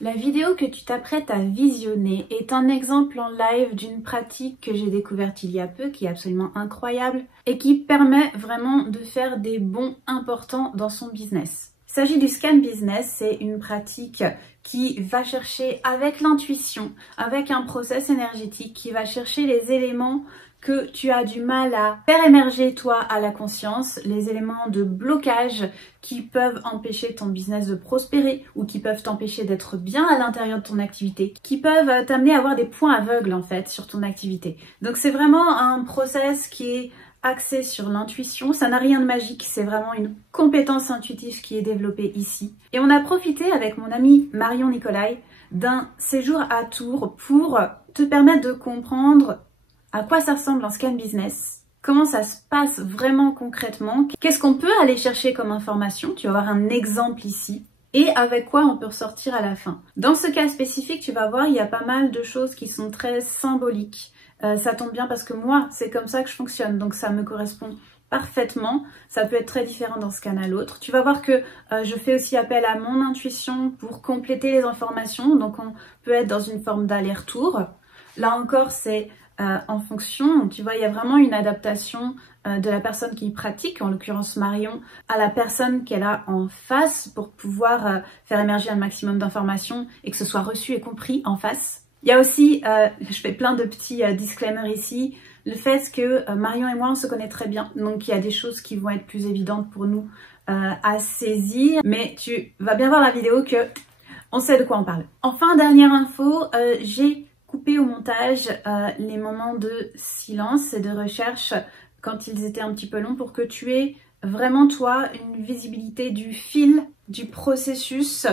La vidéo que tu t'apprêtes à visionner est un exemple en live d'une pratique que j'ai découverte il y a peu, qui est absolument incroyable et qui permet vraiment de faire des bons importants dans son business. Il s'agit du Scan Business, c'est une pratique qui va chercher avec l'intuition, avec un process énergétique, qui va chercher les éléments que tu as du mal à faire émerger toi à la conscience, les éléments de blocage qui peuvent empêcher ton business de prospérer ou qui peuvent t'empêcher d'être bien à l'intérieur de ton activité, qui peuvent t'amener à avoir des points aveugles en fait sur ton activité. Donc c'est vraiment un process qui est axé sur l'intuition, ça n'a rien de magique, c'est vraiment une compétence intuitive qui est développée ici. Et on a profité avec mon amie Marion Nicolai d'un séjour à Tours pour te permettre de comprendre à quoi ça ressemble en Scan Business, comment ça se passe vraiment concrètement, qu'est-ce qu'on peut aller chercher comme information, tu vas avoir un exemple ici, et avec quoi on peut ressortir à la fin. Dans ce cas spécifique, tu vas voir, il y a pas mal de choses qui sont très symboliques. Ça tombe bien parce que moi, c'est comme ça que je fonctionne, donc ça me correspond parfaitement. Ça peut être très différent d'un scan à l'autre. Tu vas voir que je fais aussi appel à mon intuition pour compléter les informations, donc on peut être dans une forme d'aller-retour. Là encore, c'est en fonction, tu vois, il y a vraiment une adaptation de la personne qui pratique, en l'occurrence Marion, à la personne qu'elle a en face pour pouvoir faire émerger un maximum d'informations et que ce soit reçu et compris en face. Il y a aussi, je fais plein de petits disclaimers ici, le fait que Marion et moi on se connaît très bien, donc il y a des choses qui vont être plus évidentes pour nous à saisir, mais tu vas bien voir la vidéo que on sait de quoi on parle. Enfin, dernière info, j'ai coupé au montage les moments de silence et de recherche quand ils étaient un petit peu longs pour que tu aies vraiment toi une visibilité du fil du processus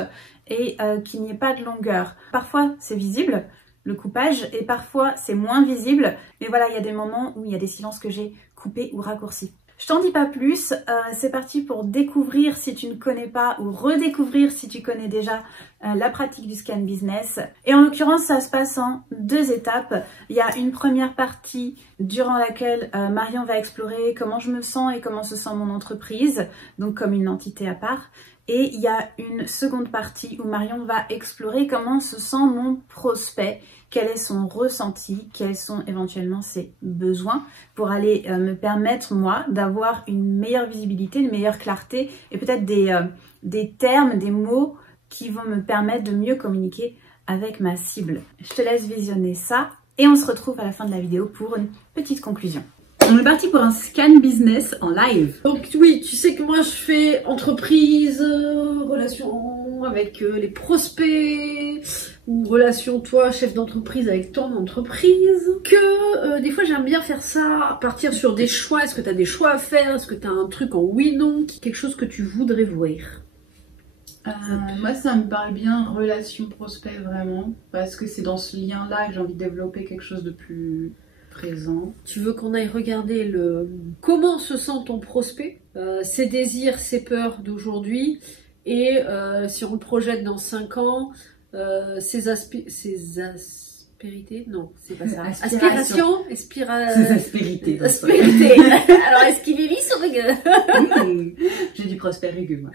et qu'il n'y ait pas de longueur. Parfois c'est visible le coupage et parfois c'est moins visible, mais voilà, il y a des moments où il y a des silences que j'ai coupés ou raccourcis. Je t'en dis pas plus, c'est parti pour découvrir si tu ne connais pas ou redécouvrir si tu connais déjà la pratique du Scan Business. Et en l'occurrence, ça se passe en 2 étapes. Il y a une première partie durant laquelle Marion va explorer comment je me sens et comment se sent mon entreprise, donc comme une entité à part. Et il y a une seconde partie où Marion va explorer comment se sent mon prospect, quel est son ressenti, quels sont éventuellement ses besoins pour aller me permettre, moi, d'avoir une meilleure visibilité, une meilleure clarté et peut-être des termes, des mots qui vont me permettre de mieux communiquer avec ma cible. Je te laisse visionner ça et on se retrouve à la fin de la vidéo pour une petite conclusion. On est parti pour un Scan Business en live. Donc oui, tu sais que moi je fais entreprise, relation avec les prospects, ou relation toi chef d'entreprise avec ton entreprise. Que des fois j'aime bien faire ça, partir sur des choix. Est-ce que tu as des choix à faire? Est-ce que tu as un truc en oui-non? Quelque chose que tu voudrais voir? Moi ça me parle bien relation prospect vraiment, parce que c'est dans ce lien-là que j'ai envie de développer quelque chose de plus présent. Tu veux qu'on aille regarder comment se sent ton prospect, ses désirs, ses peurs d'aujourd'hui, et si on le projette dans 5 ans, ses aspérités, non, c'est pas ça. Aspirations, ses aspérités. Aspérités. Alors, est-ce qu'il est lisse ou rugueux? J'ai du prospect rugueux, moi.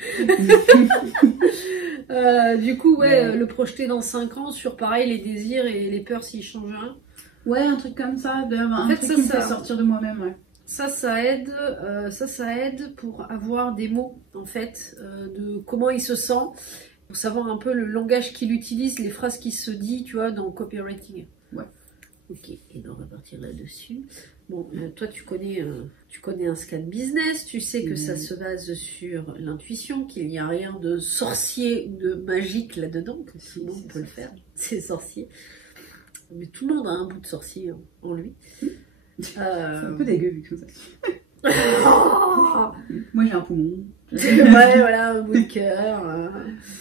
Du coup, ouais, le projeter dans 5 ans sur pareil, les désirs et les peurs s'ils changent rien. Ouais, un truc comme ça, un truc qui me fait sortir de moi-même, ouais. Ça aide pour avoir des mots, en fait, de comment il se sent, pour savoir un peu le langage qu'il utilise, les phrases qu'il se dit, tu vois, dans le copywriting. Ouais. Ok, et on va partir là-dessus. Bon, toi, tu connais un Scan Business, tu sais que ça se base sur l'intuition, qu'il n'y a rien de sorcier ou de magique là-dedans, que sinon on peut le faire, c'est sorcier. Mais tout le monde a un bout de sorcier en lui. C'est un peu dégueu vu que ça. Oh Moi j'ai un poumon. Ouais, voilà, un bout de cœur.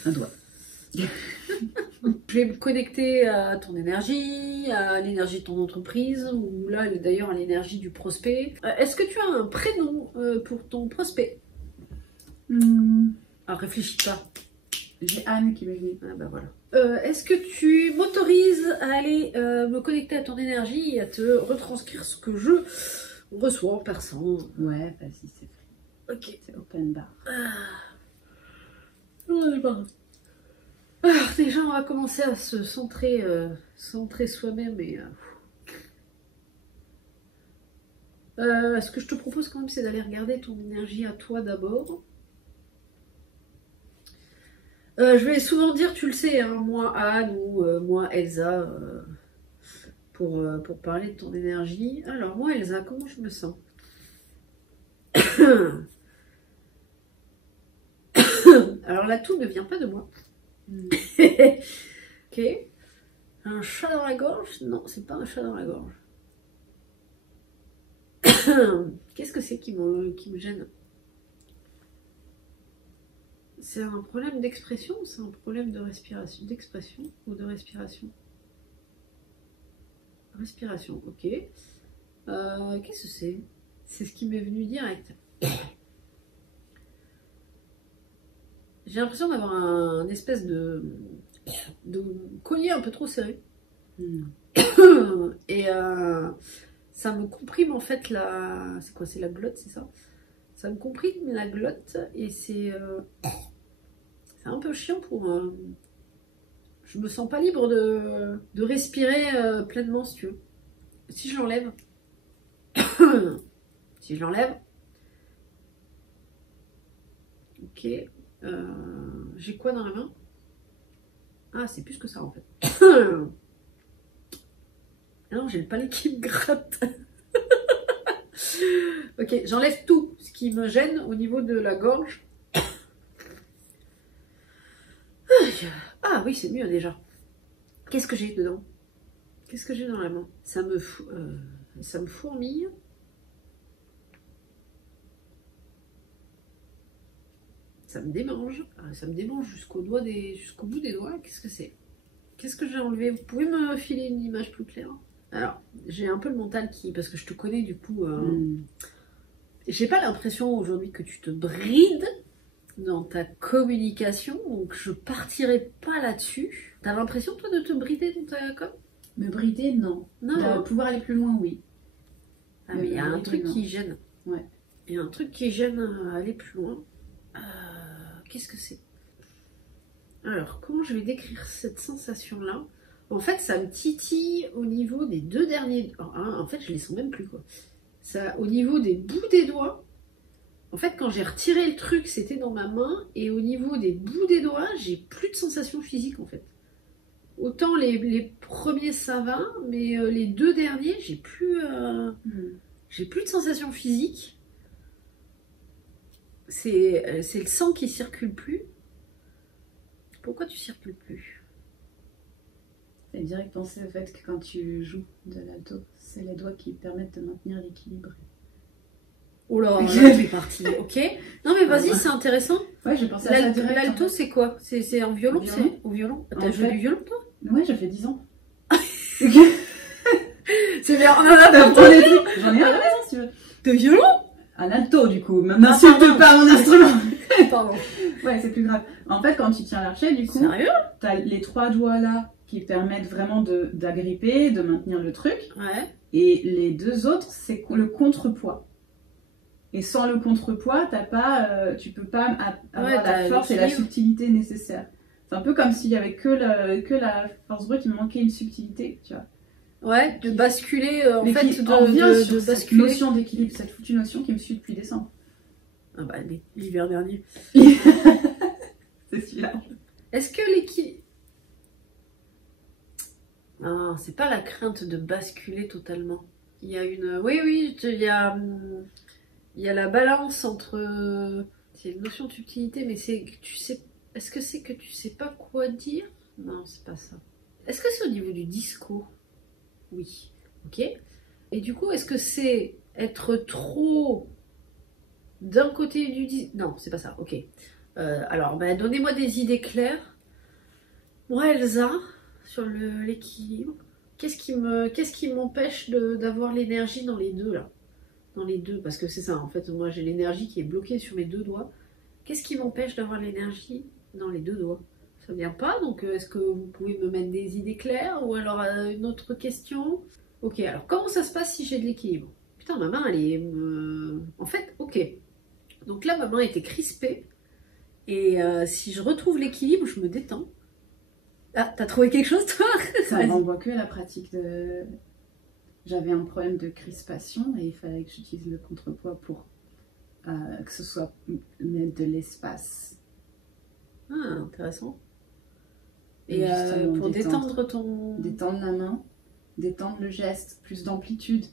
Un doigt. Je vais me connecter à ton énergie, à l'énergie de ton entreprise, ou là d'ailleurs à l'énergie du prospect. Est-ce que tu as un prénom pour ton prospect? Ah, réfléchis pas. J'ai Anne qui m'est venue. Ah bah voilà. Est-ce que tu m'autorises à aller me connecter à ton énergie et à te retranscrire ce que je reçois en perçant? Ouais, vas-y, c'est fait. Ok. C'est open bar. On est parti. Alors déjà, on va commencer à se centrer, centrer soi-même et... ce que je te propose quand même, c'est d'aller regarder ton énergie à toi d'abord. Je vais souvent dire, tu le sais, hein, moi Anne ou moi Elsa, pour parler de ton énergie. Alors moi Elsa, comment je me sens? Alors là, tout ne vient pas de moi. Ok. Un chat dans la gorge? Non, c'est pas un chat dans la gorge. Qu'est-ce que c'est qui me gêne? C'est un problème d'expression ou c'est un problème de respiration? D'expression ou de respiration? Respiration, ok. Qu'est-ce que c'est? C'est ce qui m'est venu direct. J'ai l'impression d'avoir un espèce de collier un peu trop serré. Et ça me comprime en fait la... C'est quoi? C'est la glotte, c'est ça? Ça me comprime la glotte et c'est un peu chiant pour... Je me sens pas libre de respirer pleinement, si tu veux. Si je l'enlève... si je l'enlève... Ok. J'ai quoi dans la main? Ah, c'est plus que ça en fait. Ah non, j'ai le palais qui me gratte. Ok, j'enlève tout ce qui me gêne au niveau de la gorge. Ah oui, c'est mieux déjà. Qu'est-ce que j'ai dedans? Qu'est-ce que j'ai dans la main? Ça me fourmille. Ça me démange. Ça me démange jusqu'au bout des doigts. Qu'est-ce que c'est? Qu'est-ce que j'ai enlevé? Vous pouvez me filer une image plus claire? Alors, j'ai un peu le mental qui... Parce que je te connais du coup... J'ai pas l'impression aujourd'hui que tu te brides dans ta communication. Donc je partirai pas là-dessus. T'as l'impression toi de te brider dans ta com? Me brider, non. Non. Pouvoir aller plus loin, oui. Ah mais il y a un truc qui gêne. Ouais. Il y a un truc qui gêne à aller plus loin. Qu'est-ce que c'est? Alors, comment je vais décrire cette sensation-là? En fait, ça me titille au niveau des deux derniers... En fait, je les sens même plus, quoi. Ça, au niveau des bouts des doigts, en fait, quand j'ai retiré le truc, c'était dans ma main, et au niveau des bouts des doigts, j'ai plus de sensation physique, en fait. Autant les premiers, ça va, mais les deux derniers, j'ai plus de sensation physique. C'est le sang qui circule plus. Pourquoi tu circules plus? Ça fait direct penser au fait que quand tu joues de l'alto, c'est les doigts qui permettent de maintenir l'équilibre. Oh là, là tu es parti, ok. Non mais vas-y, c'est intéressant. Ouais, j'ai pensé à ça direct. L'alto, c'est quoi? C'est en violon? C'est au violon? T'as joué du violon, toi? Ouais, j'ai fait 10 ans. C'est bien, on en a pas entendu. J'en ai un à la maison, si tu veux. De violon? Un alto, du coup. N'insulte pas mon instrument. Pardon. Ouais, c'est plus grave. En fait, quand tu tiens l'archet, du coup, sérieux? t'as les 3 doigts là qui permettent vraiment d'agripper, de maintenir le truc. Ouais. Et les 2 autres, c'est le contrepoids. Et sans le contrepoids, tu peux pas avoir la force et la subtilité nécessaires. C'est un peu comme s'il y avait que la force brute, il me manquait une subtilité, tu vois. Ouais, de basculer, en fait, de basculer. cette notion d'équilibre, cette foutue notion qui me suit depuis décembre. Ah bah, l'hiver dernier. C'est celui-là. Est-ce que l'équilibre... Non, c'est pas la crainte de basculer totalement. Il y a une... Oui, il y a la balance entre... C'est une notion de subtilité, mais c'est que tu sais... Est-ce que c'est que tu sais pas quoi dire? Non, c'est pas ça. Est-ce que c'est au niveau du disco? Oui. Ok. Et du coup, est-ce que c'est être trop d'un côté du disco? Non, c'est pas ça. Ok. Alors, bah, donnez-moi des idées claires. Moi, Elsa, sur l'équilibre, qu'est-ce qui m'empêche d'avoir l'énergie dans les deux, là? Dans les deux, parce que c'est ça, en fait, moi, j'ai l'énergie qui est bloquée sur mes 2 doigts. Qu'est-ce qui m'empêche d'avoir l'énergie dans les 2 doigts? Ça vient pas, donc est-ce que vous pouvez me mettre des idées claires? Ou alors une autre question? Ok, alors comment ça se passe si j'ai de l'équilibre? Putain, ma main, elle est... En fait, ok. Donc là, ma main était crispée. Et si je retrouve l'équilibre, je me détends. Ah, t'as trouvé quelque chose, toi? Ça renvoie que à la pratique de... J'avais un problème de crispation et il fallait que j'utilise le contrepoids pour que ce soit mettre de l'espace. Ah, intéressant. Et pour détendre ton... Détendre la main, détendre le geste, plus d'amplitude.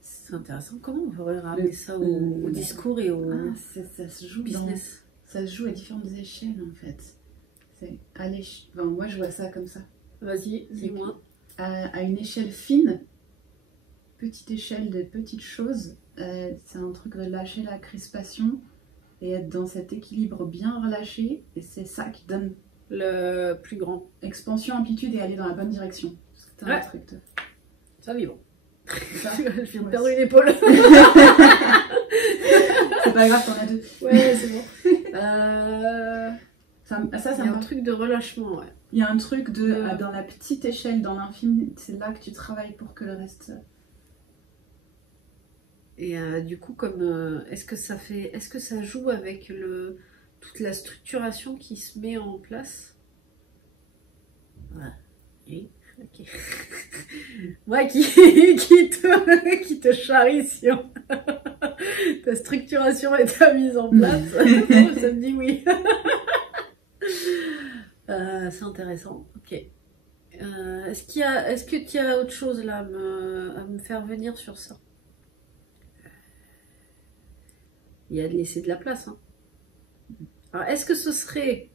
C'est intéressant. Comment on pourrait ramener ça au discours et au ça se joue business? Ça se joue à différentes échelles en fait. Enfin, moi je vois ça comme ça. Vas-y, dis-moi. À une échelle fine, petite échelle de petites choses, c'est un truc de lâcher la crispation et être dans cet équilibre bien relâché, et c'est ça qui donne le plus grand. Expansion, amplitude et aller dans la bonne direction. C'est un truc de... Ça vivant. Ça je viens de perdre une épaule. C'est pas grave, t'en as deux. Ouais, c'est bon. Ça il y a un truc de relâchement, ouais. Il y a un truc de dans la petite échelle, dans l'infime, c'est là que tu travailles pour que le reste... Et du coup, comme est-ce que ça joue avec toute la structuration qui se met en place? Ouais. Oui, ok. Ouais, qui te charrie sur ta structuration et ta mise en place. Ça me dit oui. C'est intéressant, ok. Est-ce que tu as autre chose là à me faire venir sur ça? Il y a de laisser de la place. Hein. Alors, est-ce que ce serait...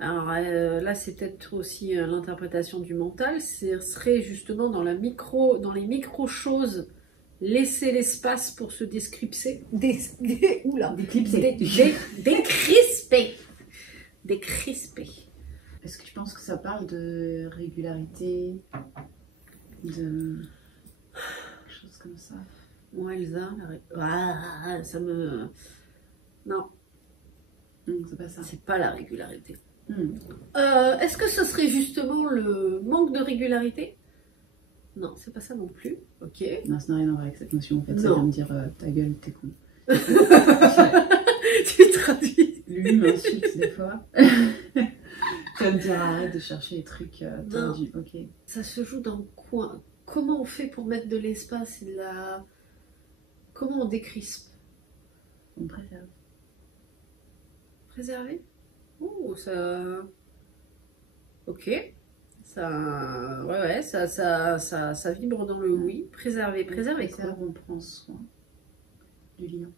Alors là, c'est peut-être aussi l'interprétation du mental. Ce serait justement dans les micro-choses, laisser l'espace pour se décrisper. Décrisper. Est-ce que tu penses que ça parle de régularité, de quelque chose comme ça? Moi, Elsa, ça me... Non. C'est pas ça. C'est pas la régularité. Est-ce que ce serait justement le manque de régularité? Non, c'est pas ça non plus. Ok. Non, ça n'a rien à voir avec cette notion. En fait, ça vient me dire ta gueule, t'es con. Tu traduis. Lui m'insulte des fois. Tu vas me dire arrête de chercher les trucs tendus. Ok. Ça se joue dans quoi? Comment on fait pour mettre de l'espace et de la... Comment on décrispe? On préserve. Préserver? Oh, ça... Ok. Ça... Ouais, ça vibre dans le oui. Préserver quoi? On prend soin du lien.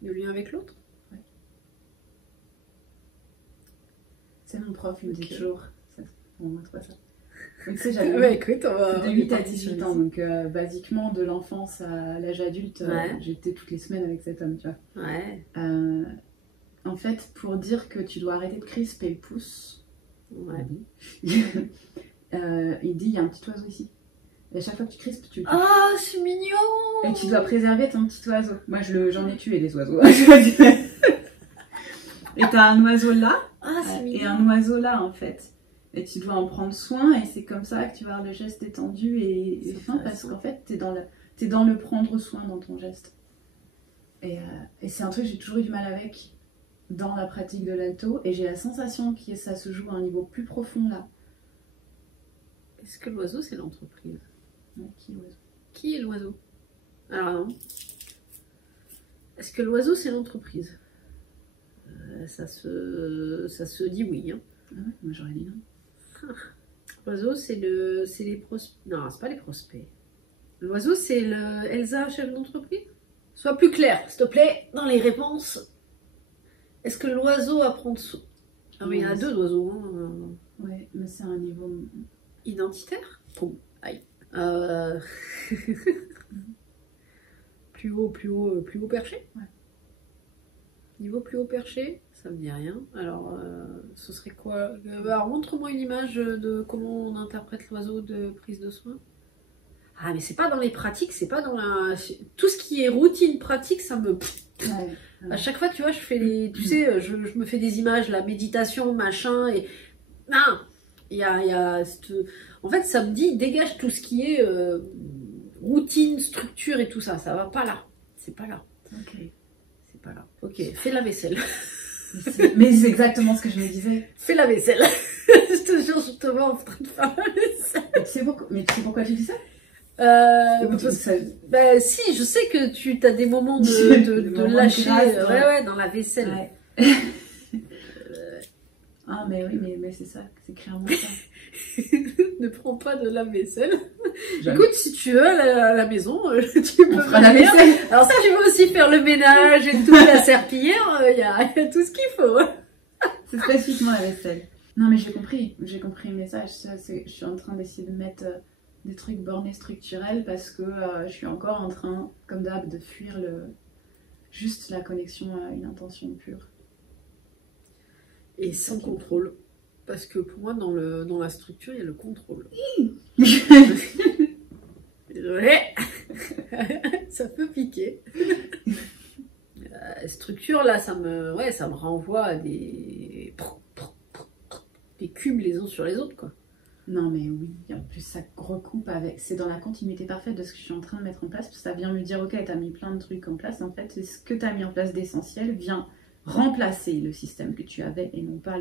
Du lien avec l'autre? Ouais. C'est mon prof, il me dit toujours... On montre pas ça. Donc, tu sais, j'avais de 8 à 18 ans, donc basiquement de l'enfance à l'âge adulte, j'étais toutes les semaines avec cet homme, tu vois. Ouais. En fait, pour dire que tu dois arrêter de crisper le pouce, il dit il y a un petit oiseau ici. Et à chaque fois que tu crispes, tu... Ah, c'est mignon! Et tu dois préserver ton petit oiseau. Moi, j'en ai tué des oiseaux. Et t'as un oiseau là, et un oiseau là, en fait. Et tu dois en prendre soin, et c'est comme ça que tu vas avoir le geste détendu et fin, parce qu'en fait, t'es dans le prendre soin dans ton geste. Et c'est un truc que j'ai toujours eu du mal avec dans la pratique de l'alto, et j'ai la sensation que ça se joue à un niveau plus profond là. Est-ce que l'oiseau, c'est l'entreprise? Ouais, qui est l'oiseau? Alors non. Est-ce que l'oiseau, c'est l'entreprise? Ça se dit oui. Hein. Ah ouais, moi j'aurais dit non. L'oiseau, c'est les prospects. Non, c'est pas les prospects. L'oiseau, c'est le Elsa, chef d'entreprise? Sois plus clair, s'il te plaît, dans les réponses. Est-ce que l'oiseau apprend dessous? Ah oui, il y en a deux d'oiseaux. Hein. Ouais, mais c'est un niveau... Identitaire? Oh, aïe. Plus haut perché? Ouais. Niveau plus haut perché, ça me dit rien. Alors, ce serait quoi? Alors, montre-moi une image de comment on interprète l'oiseau de prise de soin. Ah, mais c'est pas dans les pratiques, c'est pas dans la... Tout ce qui est routine pratique, ça me... Ouais. À chaque fois, tu vois, je fais les... Tu sais, je me fais des images, la méditation, machin, et... Non, il y a en fait, ça me dit, dégage tout ce qui est routine, structure et tout ça. Ça va pas là. C'est pas là. Ok. C'est pas là. Ok, fais la vaisselle. Mais c'est exactement ce que je me disais. Fais la vaisselle. Je te jure, je te vois en train de faire la vaisselle. Mais tu sais pourquoi tu dis ça? Bah si, je sais que tu as des moments de lâcher ouais, dans la vaisselle. Ouais. Ah mais oui, mais c'est ça, c'est clairement ça. Ne prends pas de la vaisselle. Jamais. Écoute, si tu veux à la maison, tu peux faire la vaisselle. Alors si tu veux aussi faire le ménage et tout, la serpillière, il y a tout ce qu'il faut. C'est spécifiquement la vaisselle. Non mais j'ai compris le message. Je suis en train d'essayer de mettre des trucs bornés structurels parce que je suis encore en train, comme d'hab, de fuir juste la connexion à une intention pure. Et sans contrôle. Parce que pour moi, dans la structure, il y a le contrôle. Désolée. Ça peut piquer. Structure, là, ça me renvoie à des cubes les uns sur les autres, quoi. Non mais oui, en plus ça recoupe avec... C'est dans la continuité parfaite de ce que je suis en train de mettre en place. Ça vient me dire, ok, t'as mis plein de trucs en place. En fait, c'est ce que t'as mis en place d'essentiel vient remplacer le système que tu avais et non pas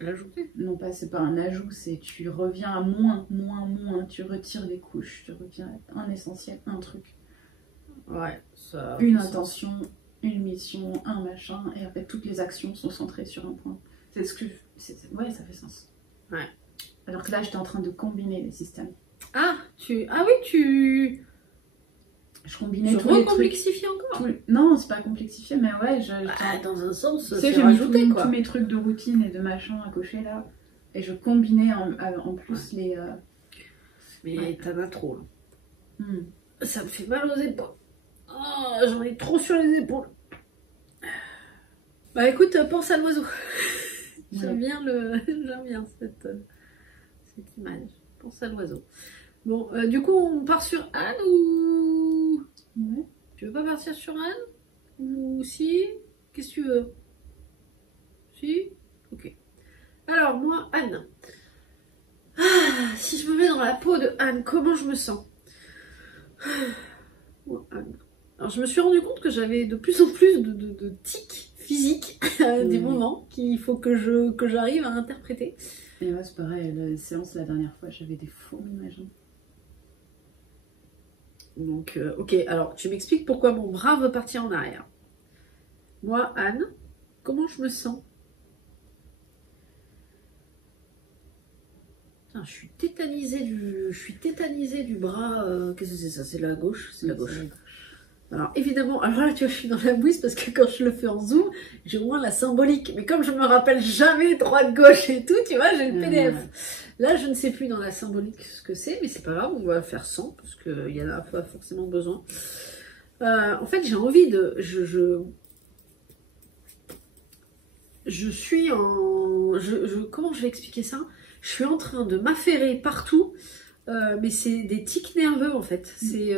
l'ajouter. Non pas, c'est pas un ajout, c'est tu reviens à moins, tu retires des couches, tu reviens à un essentiel, un truc. Ouais, ça... Une intention, une mission, un machin, et en fait toutes les actions sont centrées sur un point. C'est ce que... Ouais, ça fait sens. Ouais. Alors que là, j'étais en train de combiner les systèmes. Ah oui, tu... Je combinais tous les trucs. Recomplexifier encore Non, c'est pas complexifié, mais ouais, dans un sens, c'est rajouté, quoi. Tous mes trucs de routine et de machin à cocher là, et je combinais en plus les... Mais ouais. t'en as trop, là. Ça me fait mal aux épaules. Oh, j'en ai trop sur les épaules. Bah écoute, pense à l'oiseau. Ouais. J'aime bien cette image. Pense à l'oiseau. Bon, du coup, on part sur Anne ou... Ouais. Tu veux pas partir sur Anne? Ou si? Qu'est-ce que tu veux? Si? Ok. Alors, moi, Anne. Si je me mets dans la peau de Anne, comment je me sens? Moi, Anne. Alors, je me suis rendu compte que j'avais de plus en plus de tics physiques, des moments qu'il faut que j'arrive à interpréter. Et moi, c'est pareil, la séance la dernière fois, j'avais des fourmis, imagine. Donc, ok, alors tu m'expliques pourquoi mon bras veut partir en arrière. Moi, Anne, comment je me sens? Putain, je suis tétanisée du bras. Qu'est-ce que c'est ça? C'est la gauche? C'est la gauche. Alors évidemment, alors là tu vois, je suis dans la bouise parce que quand je le fais en zoom, j'ai au moins la symbolique. Mais comme je me rappelle jamais droite, gauche et tout, tu vois, j'ai le PDF. Là, je ne sais plus dans la symbolique ce que c'est, mais c'est pas grave, on va faire sans parce qu'il y en a pas forcément besoin. En fait, j'ai envie de... Je suis en... comment je vais expliquer ça? Je suis en train de m'affairer partout, mais c'est des tics nerveux en fait. C'est...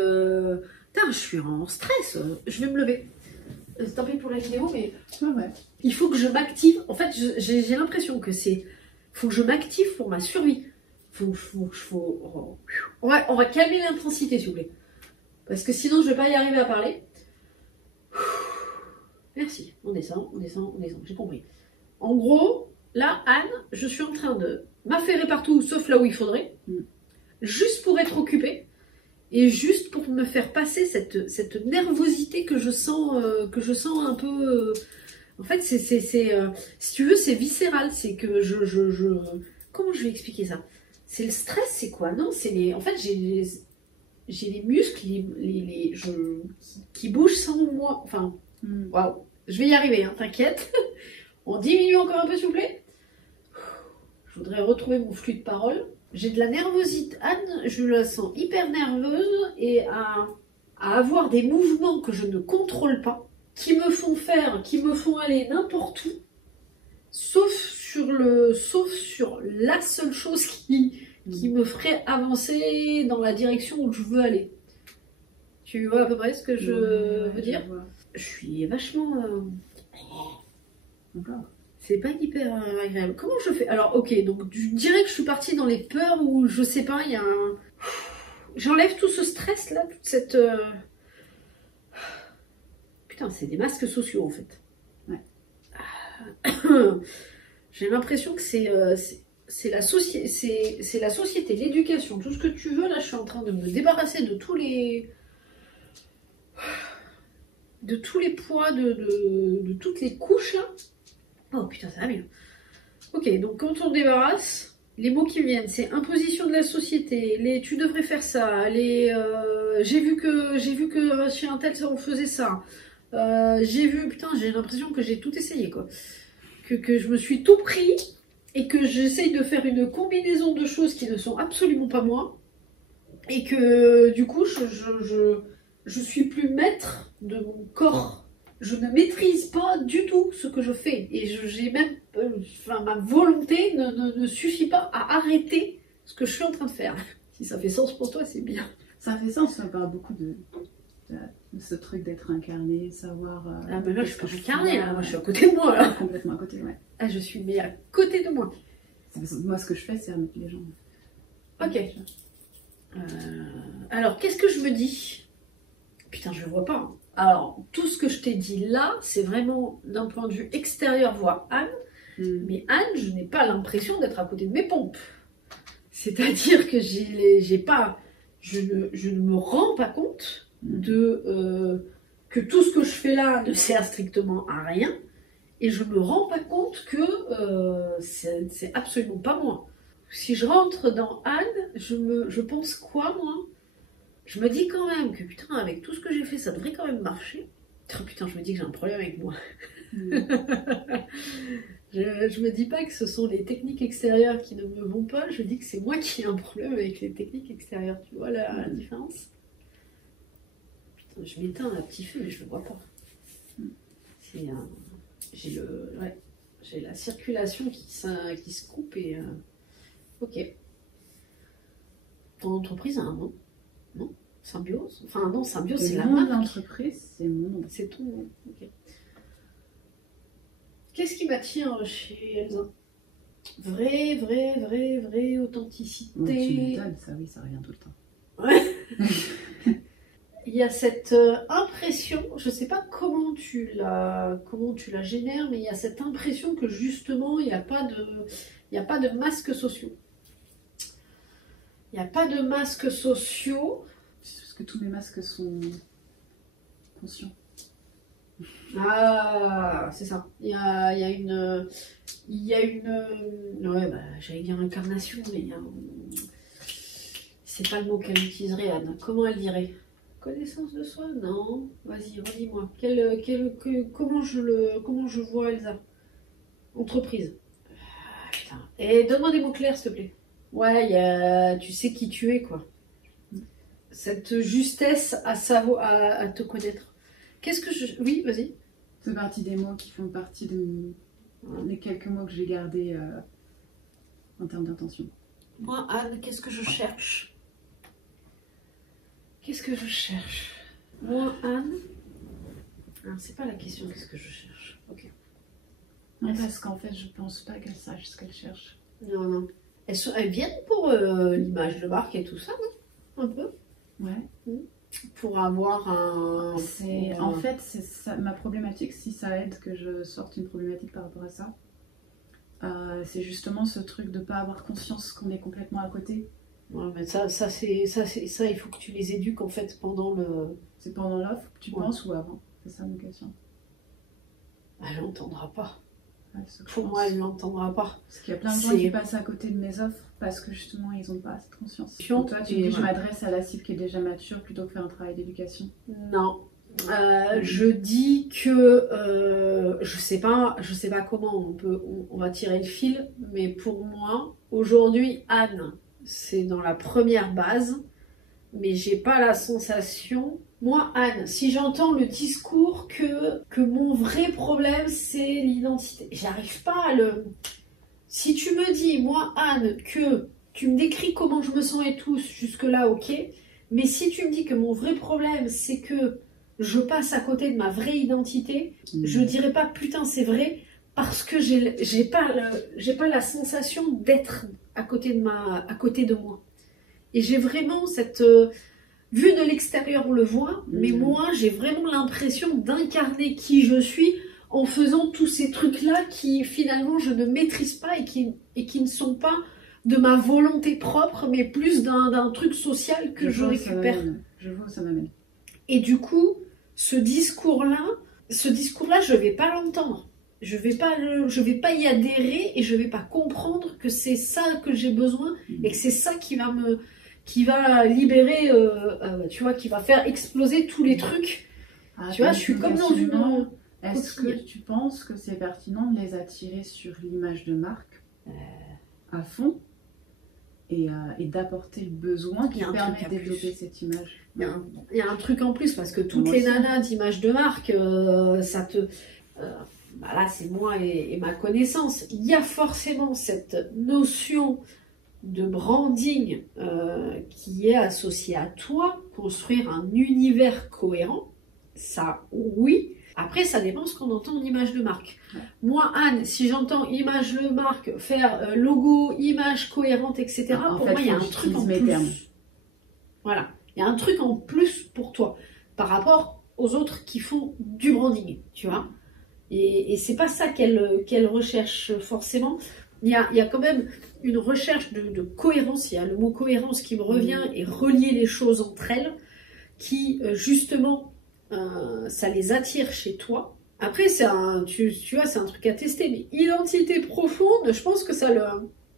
Putain, je suis en stress. Je vais me lever. Tant pis pour la vidéo, mais ouais. Il faut que je m'active. En fait, j'ai l'impression que c'est... Faut que je m'active pour ma survie. On va calmer l'intensité, s'il vous plaît. Parce que sinon, je vais pas y arriver à parler. Merci. On descend. J'ai compris. En gros, là, Anne, je suis en train de m'affairer partout, sauf là où il faudrait. Juste pour être occupée. Et juste pour me faire passer cette nervosité que je sens un peu... En fait, si tu veux, c'est viscéral. C'est que comment je vais expliquer ça? C'est le stress, c'est quoi? Non, c'est les... En fait, j'ai les muscles qui bougent sans moi. Enfin, waouh. Je vais y arriver, hein, t'inquiète. On diminue encore un peu, s'il vous plaît. Je voudrais retrouver mon flux de parole. J'ai de la nervosité. Anne, je la sens hyper nerveuse et à avoir des mouvements que je ne contrôle pas, qui me font aller n'importe où, sauf sur la seule chose qui me ferait avancer dans la direction où je veux aller. Tu vois à peu près ce que je veux dire? Je suis vachement... C'est pas hyper agréable. Comment je fais? Alors, ok, donc je dirais que je suis partie dans les peurs où, je sais pas, il y a un... J'enlève tout ce stress-là, toute cette... Putain, c'est des masques sociaux, en fait. Ouais. j'ai l'impression que c'est la société, l'éducation, tout ce que tu veux. Là, je suis en train de me débarrasser de tous les poids, de toutes les couches là. Oh putain, ça va bien. Ok, donc quand on débarrasse, les mots qui viennent, c'est imposition de la société, tu devrais faire ça, j'ai vu que chez un tel on faisait ça. Putain, j'ai l'impression que j'ai tout essayé quoi. Que je me suis tout pris et que j'essaye de faire une combinaison de choses qui ne sont absolument pas moi. Et que du coup, je suis plus maître de mon corps. Je ne maîtrise pas du tout ce que je fais. Et j'ai même... ma volonté ne suffit pas à arrêter ce que je suis en train de faire. Si ça fait sens pour toi, c'est bien. Ça fait sens, ça parle beaucoup de ce truc d'être incarné, savoir... ah mais là, je suis pas incarnée, là. Moi, je suis à côté de moi, là. Complètement à côté, ouais. Ah, je suis mais à côté de moi. Moi, ce que je fais, c'est remettre les gens. Ok. Alors, qu'est-ce que je me dis? Putain, je le vois pas. Hein. Alors, tout ce que je t'ai dit là, c'est vraiment d'un point de vue extérieur, voire Anne. Mais Anne, je n'ai pas l'impression d'être à côté de mes pompes. C'est-à-dire que je ne me rends pas compte que tout ce que je fais là ne sert strictement à rien. Et je me rends pas compte que c'est absolument pas moi. Si je rentre dans Anne, je pense quoi, moi? Je me dis quand même que putain, avec tout ce que j'ai fait, ça devrait quand même marcher. Oh, putain, je me dis que j'ai un problème avec moi. Je me dis pas que ce sont les techniques extérieures qui ne me vont pas, je dis que c'est moi qui ai un problème avec les techniques extérieures. Tu vois la différence? Putain, je m'éteins un petit feu, mais je le vois pas. J'ai la circulation qui se coupe et... Ok. Ton entreprise a un nom? Non? Symbiose? Enfin non, Symbiose c'est la marque. L'entreprise, c'est mon nom. C'est ton nom. Ok. Qu'est-ce qui m'attire chez Elsa? Vraie authenticité. Ouais, tu m'étonnes, ça oui, ça revient tout le temps. Ouais. Il y a cette impression, je sais pas comment tu la génères, mais il y a cette impression que justement il n'y a pas de masques sociaux. Il n'y a pas de masques sociaux. C'est parce que tous mes masques sont conscients. Ah, c'est ça. Il y a une ouais, bah, j'allais dire incarnation, mais c'est pas le mot qu'elle utiliserait, Anne. Comment elle dirait? Connaissance de soi? Non. Vas-y, redis-moi. Comment je vois Elsa? Entreprise. Ah, putain. Et donne-moi des mots clairs, s'il te plaît. Ouais, tu sais qui tu es, quoi. Cette justesse à savoir, à te connaître. Qu'est-ce que je... Oui, vas-y. C'est partie des mots qui font partie des quelques mots que j'ai gardés en termes d'intention. Moi, Anne, qu'est-ce que je cherche? Qu'est-ce que je cherche? Moi, Anne... Ah, c'est pas la question, qu'est-ce que je cherche? Ok. Non, parce qu'en fait, je pense pas qu'elle sache ce qu'elle cherche. Non. Elles viennent pour l'image de marque et tout ça, non? Un peu? Ouais. Pour avoir un... En fait, c'est ça, ma problématique, si ça aide que je sorte une problématique par rapport à ça. C'est justement ce truc de pas avoir conscience qu'on est complètement à côté. Ouais, mais ça, il faut que tu les éduques en fait pendant le... C'est pendant l'offre que tu penses ou avant? C'est ça ma question. Elle n'entendra pas. Ouais, pour moi, elle n'entendra pas. Parce qu'il y a plein de gens qui passent à côté de mes offres parce que justement, ils n'ont pas cette conscience. Donc toi, tu dis je m'adresse à la cible qui est déjà mature plutôt que faire un travail d'éducation. Non. Je dis que je sais pas comment on va tirer le fil, mais pour moi, aujourd'hui, Anne, c'est dans la première base, mais j'ai pas la sensation. Moi, Anne, si j'entends le discours que mon vrai problème, c'est l'identité, j'arrive pas à le... Si tu me dis, moi, Anne, que tu me décris comment je me sens et tout, jusque-là, ok, mais si tu me dis que mon vrai problème, c'est que je passe à côté de ma vraie identité, je dirais pas, putain, c'est vrai, parce que j'ai pas la sensation d'être à côté de moi. Et j'ai vraiment cette... Vu de l'extérieur, on le voit, mais moi, j'ai vraiment l'impression d'incarner qui je suis en faisant tous ces trucs-là qui finalement je ne maîtrise pas et qui ne sont pas de ma volonté propre, mais plus d'un truc social que je récupère. Je vois où ça m'amène. Et du coup, ce discours-là, je vais pas l'entendre. Je vais pas y adhérer et je vais pas comprendre que c'est ça que j'ai besoin et que c'est ça qui va libérer, tu vois, qui va faire exploser tous les trucs. Tu vois, je suis comme dans une... Est-ce que tu penses que c'est pertinent de les attirer sur l'image de marque à fond et d'apporter le besoin qui permet de développer cette image? Il y a un truc en plus parce que toutes les nanas d'image de marque, ça te... là, c'est moi et ma connaissance. Il y a forcément cette notion de branding qui est associée à toi, construire un univers cohérent. Ça, oui. Après, ça dépend ce qu'on entend en image de marque. Ouais. Moi, Anne, si j'entends image de marque, faire logo, image cohérente, etc., pour moi, il y a un truc en plus. Termes. Voilà. Il y a un truc en plus pour toi par rapport aux autres qui font du branding, tu vois. Et c'est pas ça qu'elle recherche forcément. Il y a quand même une recherche de cohérence. Il y a le mot cohérence qui me revient et relier les choses entre elles qui, justement, ça les attire chez toi. Après, tu vois, c'est un truc à tester. Mais identité profonde, je pense que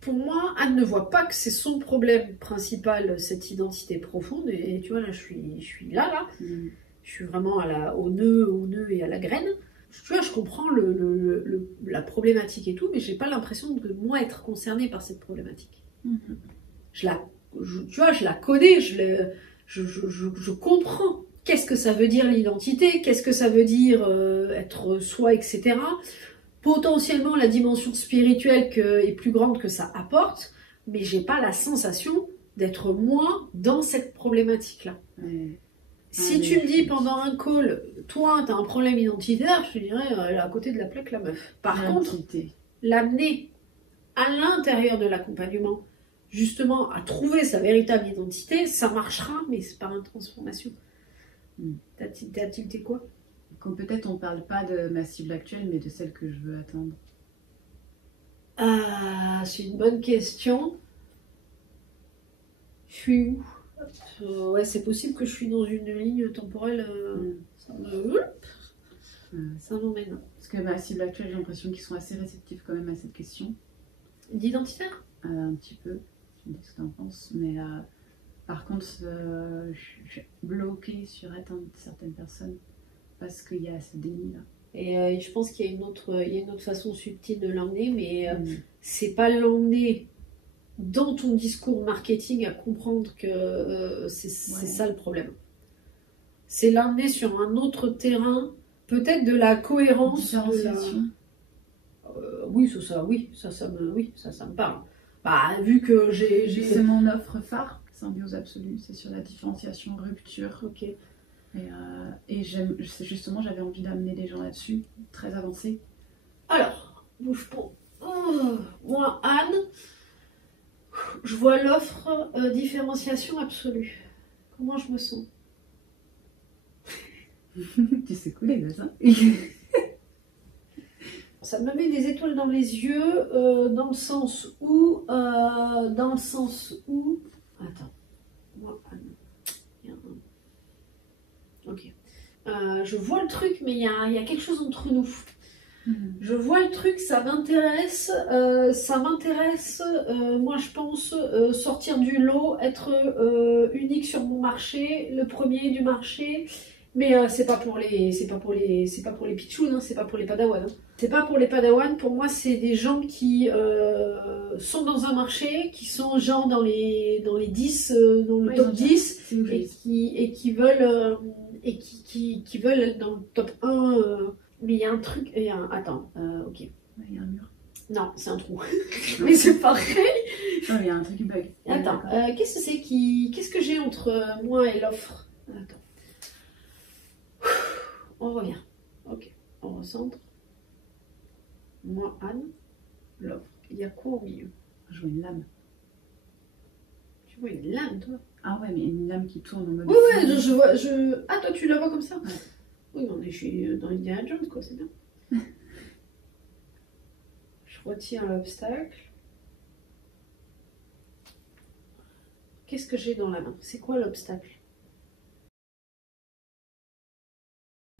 pour moi, Anne ne voit pas que c'est son problème principal, cette identité profonde. Et tu vois, là, je suis là. Je suis vraiment au nœud et à la graine. Tu vois, je comprends la problématique et tout, mais j'ai pas l'impression de moi être concernée par cette problématique. Tu vois, je la connais, je comprends. Qu'est-ce que ça veut dire l'identité? Qu'est-ce que ça veut dire être soi, etc. Potentiellement, la dimension spirituelle est plus grande que ça apporte, mais j'ai pas la sensation d'être moi dans cette problématique-là. Si tu me dis pendant un call, toi, tu as un problème identitaire, je te dirais, elle est à côté de la plaque, la meuf. Par contre, l'amener à l'intérieur de l'accompagnement, justement, à trouver sa véritable identité, ça marchera, mais c'est par une transformation. T'as tilté quoi? Comme peut-être on parle pas de ma cible actuelle, mais de celle que je veux atteindre. C'est une bonne question. Je suis où? Ouais, c'est possible que je suis dans une ligne temporelle. Ça m'emmène. Parce que ma cible actuelle, j'ai l'impression qu'ils sont assez réceptifs quand même à cette question. D'identitaire? Un petit peu. Je me dis ce que t'en penses. Mais par contre, je suis bloquée sur atteindre certaines personnes parce qu'il y a ce déni-là. Et je pense qu'il y a une autre façon subtile de l'emmener, mais c'est pas l'emmener dans ton discours marketing à comprendre que c'est ça le problème. C'est l'emmener sur un autre terrain, peut-être de la cohérence. Oui, ça me parle. Bah, vu que c'est mon offre phare, Symbiose Absolue, c'est sur la différenciation, rupture. Ok. Et justement, j'avais envie d'amener des gens là-dessus, très avancés. Alors, bouge pas. Moi, Anne, je vois l'offre différenciation absolue. Comment je me sens? Tu sais couler, là, ça. Ça me met des étoiles dans les yeux, dans le sens où... Attends. Moi, Anne. Ok. Je vois le truc, mais il y a quelque chose entre nous. Je vois le truc, ça m'intéresse. Moi, je pense sortir du lot, être unique sur mon marché, le premier du marché. Mais c'est pas pour les pitchouns, hein, c'est pas pour les padawans. Hein. C'est pas pour les padawans. Pour moi, c'est des gens qui sont dans un marché, qui sont genre dans les 10, dans le top 10, et qui veulent qui veulent être dans le top 1. Mais il y a un truc. Attends, ok. Il y a un mur. Non, c'est un trou. Mais c'est pareil. Non, il y a un truc qui bug. Attends, qu'est-ce que j'ai entre moi et l'offre? Attends. On revient. Ok, on recentre. Moi, Anne, l'offre. Il y a quoi au milieu? Je vois une lame. Tu vois une lame, toi? Ah ouais, mais une lame qui tourne en mode... Oui, je vois... Ah, toi, tu la vois comme ça? Ouais. Oui, mais je suis dans Indiana Jones, quoi, c'est bien. Je retire l'obstacle. Qu'est-ce que j'ai dans la main? C'est quoi l'obstacle?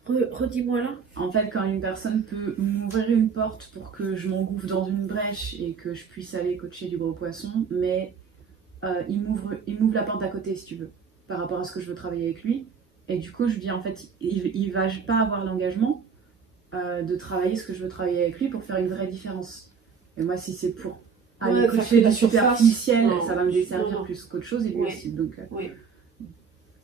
Redis-moi là. En fait, quand une personne peut m'ouvrir une porte pour que je m'engouffre dans une brèche et que je puisse aller coacher du gros poisson, mais il m'ouvre la porte d'à côté, si tu veux, par rapport à ce que je veux travailler avec lui. Et du coup, je dis en fait, il va pas avoir l'engagement de travailler ce que je veux travailler avec lui pour faire une vraie différence. Et moi, si c'est pour aller coacher du superficiel, ça va me desservir plus qu'autre chose, et lui aussi.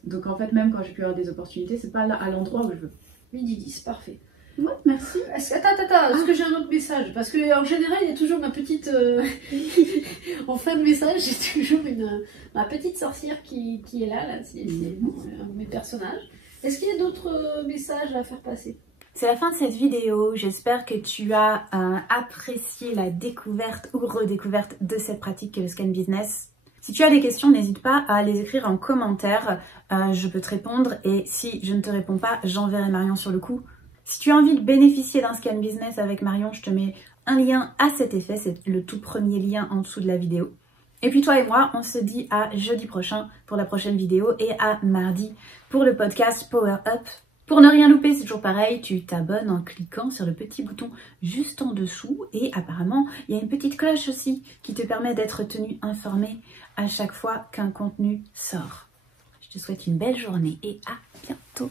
Donc en fait, même quand j'ai pu avoir des opportunités, c'est pas là à l'endroit où je veux. 12h10, parfait. Ouais, merci. Attends, est-ce que j'ai un autre message? Parce qu'en général, il y a toujours ma petite... en fin de message, j'ai toujours ma petite sorcière qui est là c'est un de mes personnages. Est-ce qu'il y a d'autres messages à faire passer? C'est la fin de cette vidéo, j'espère que tu as apprécié la découverte ou redécouverte de cette pratique qu'est le scan business. Si tu as des questions, n'hésite pas à les écrire en commentaire, je peux te répondre et si je ne te réponds pas, j'enverrai Marion sur le coup. Si tu as envie de bénéficier d'un scan business avec Marion, je te mets un lien à cet effet, c'est le tout premier lien en dessous de la vidéo. Et puis toi et moi, on se dit à jeudi prochain pour la prochaine vidéo et à mardi pour le podcast Power Up. Pour ne rien louper, c'est toujours pareil, tu t'abonnes en cliquant sur le petit bouton juste en dessous et apparemment, il y a une petite cloche aussi qui te permet d'être tenu informé à chaque fois qu'un contenu sort. Je te souhaite une belle journée et à bientôt.